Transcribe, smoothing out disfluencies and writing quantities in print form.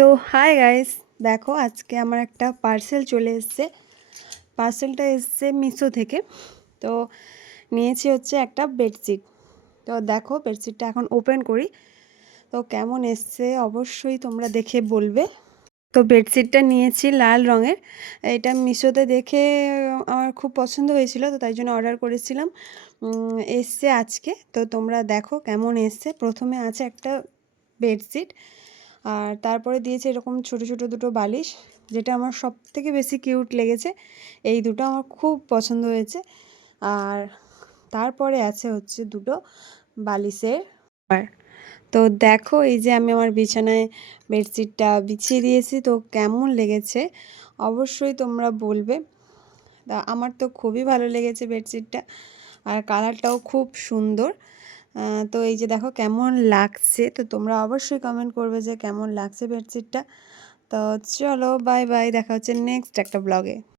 তো hi guys, দেখো আজকে আমার একটা পার্সেল চলে এসেছে। পার্সেলটা এসেছে মিশো থেকে। তো নিয়েছি হচ্ছে একটা বেডশিট। তো দেখো বেডশিটটা এখন ওপেন করি। তো কেমন এসছে অবশ্যই তোমরা দেখে বলবে। তো বেডশিটটা নিয়েছি লাল রঙের। এটা মিশোতে দেখে আমার খুব পছন্দ হয়েছিল, তো তাই জন্য অর্ডার করেছিলাম। এসছে আজকে। তো তোমরা দেখো কেমন এসছে। প্রথমে আছে একটা বেডশিট, আর তারপরে দিয়েছে এরকম ছোট ছোট দুটো বালিশ, যেটা আমার সব থেকে বেশি কিউট লেগেছে। এই দুটো আমার খুব পছন্দ হয়েছে। আর তারপরে আছে হচ্ছে দুটো বালিশের। তো দেখো এই যে আমি আমার বিছানায় বেডশিটটা বিছিয়ে দিয়েছি। তো কেমন লেগেছে অবশ্যই তোমরা বলবে। তা আমার তো খুবই ভালো লেগেছে বেডশিটটা, আর কালারটাও খুব সুন্দর। তো এই যে দেখো কেমন লাগছে, তো তোমরা অবশ্যই কমেন্ট করবে যে কেমন লাগছে বেডশিটটা। তো চলো বাই বাই, দেখা হচ্ছে নেক্সট একটা ব্লগে।